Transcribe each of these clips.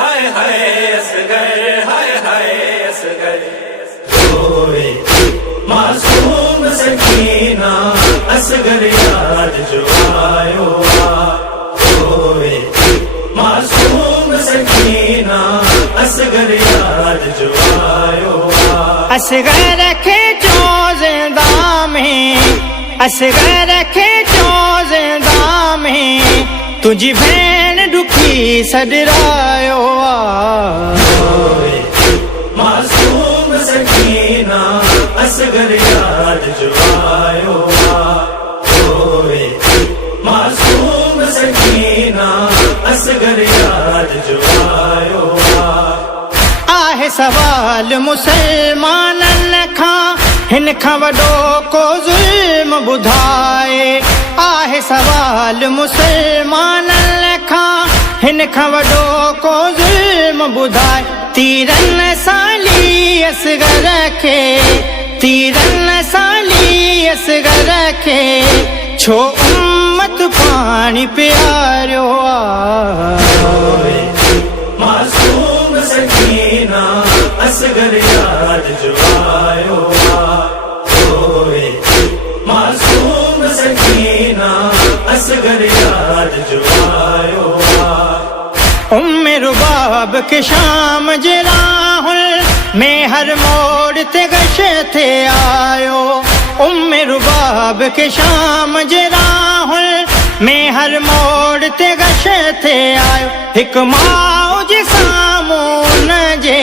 हाय हाय असगर, हाय हाय असगर। रोए मासूम सकीना असगर याद जो आयो रोए मासूम सकीना असगर याद जो आयो असगर खे चो ज़िंदा में, असगर खे चो ज़िंदा में, तुझी भेण दुखी सडरायो रोए मासूम सकीना असगर याद जो आयो रोए मासूम सकीना असगर याद जो आयो आहे सवाल मुसलमानन खां, हिन खां वॾो को ज़ुल्म ॿुधाए। आहे सवाल मुसलमानन खां, हिन खां वॾो को ज़ुल्म ॿुधाए। तीरन साली असगर खे, तीरन साली असगर खे, छो उम्मत पाणी पियारियो रोए मासूम सकीना असगर याद जो आयो रोए मासूम सकीना असगर याद जो आयो उम्मे रुबाब के शाम जे राहुल में हर मोड़ ते गश थे आयो। उम्मे रुबाब के शाम जे राहुल में हर मोड़ ते गश थे आयो। हिक माउ जे साम्हूं न जे,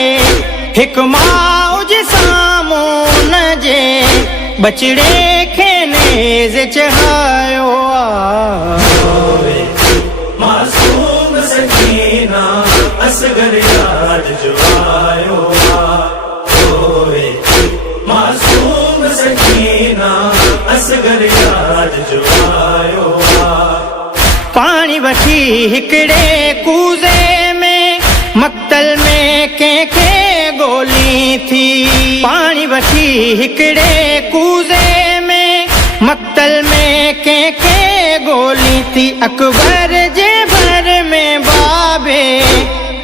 हिक माउ जे साम्हूं न जे, बचड़े खे नेज़ चढ़ायो रोए मासूम सकीना असगर याद जो आयो रोए मासूम सकीना असगर याद जो आयो पानी वठी हिकड़े कूज़े में, मक्तल में कंहिंखे गोली थी। पानी वठी हिकड़े कूज़े में, मक्तल में कंहिंखे गोली थी। अकबर जे भर में बाबे,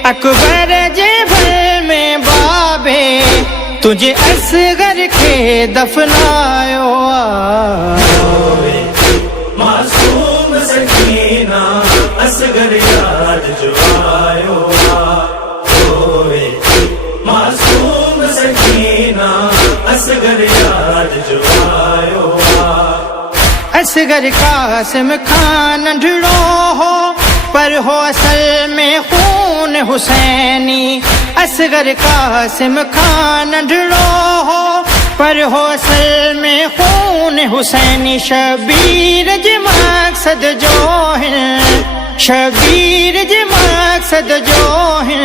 अकबर जे भर में बाबे, तुझे असगर खे दफनायो रोए मासूम सकीना असगर याद जो आयो रोए मासूम सकीना असगर याद जो आयो असगर कासिम खान नंढड़ो हो, पर हो असल में खून हुसैनी। असगर कासिम खान नंढड़ो हो, पर हो असल में खून हुसैनी। शबीर जे मक़सद जो हिन, शबीर जे मक़सद जो हिन,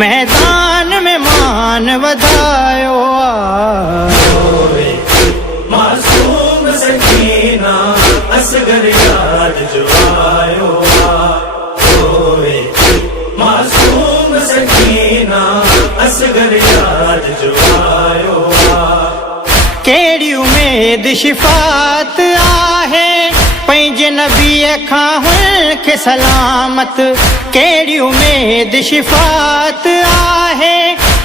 मैदान में मान वधायो रोए मासूम सकीना असगर याद जो आयो रोए मासूम सकीना असगर याद जो आयो केड़ी उम्मीद शिफात आहे पंहिंजे नबीअ खां हुनखे सलामत। केड़ी उम्मीद शिफात आहे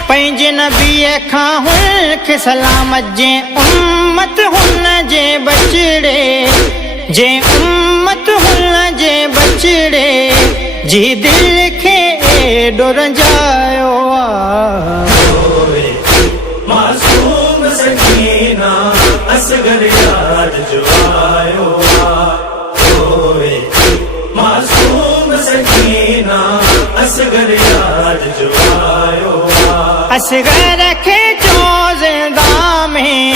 पंहिंजे नबीअ खां हुनखे सलामत। जे उम्मत हुन जे बचड़े, जे उम्मत हुन जे बचड़े जी दिल खे एॾो रंजायो रोए मासूम सकीना असगर याद जो आयो रोए मासूम सकीना असगर याद जो आयो असगर खे चो ज़िंदा में,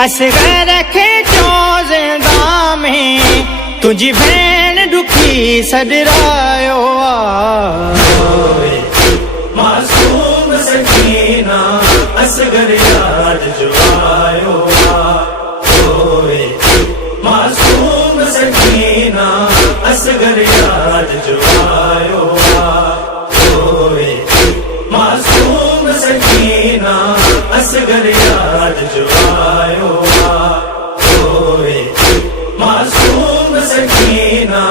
असगर खे चो ज़िंदा में, तुझी भेण दुखी सडरायो रोए मासूम सकीना असगर याद जो आयो रोए मासूम सकीना असगर याद जो आयो रोए मासूम सकीना असगर याद जो आयो रोए मासूम सकीना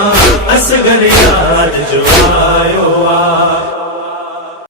असगर याद जो आयो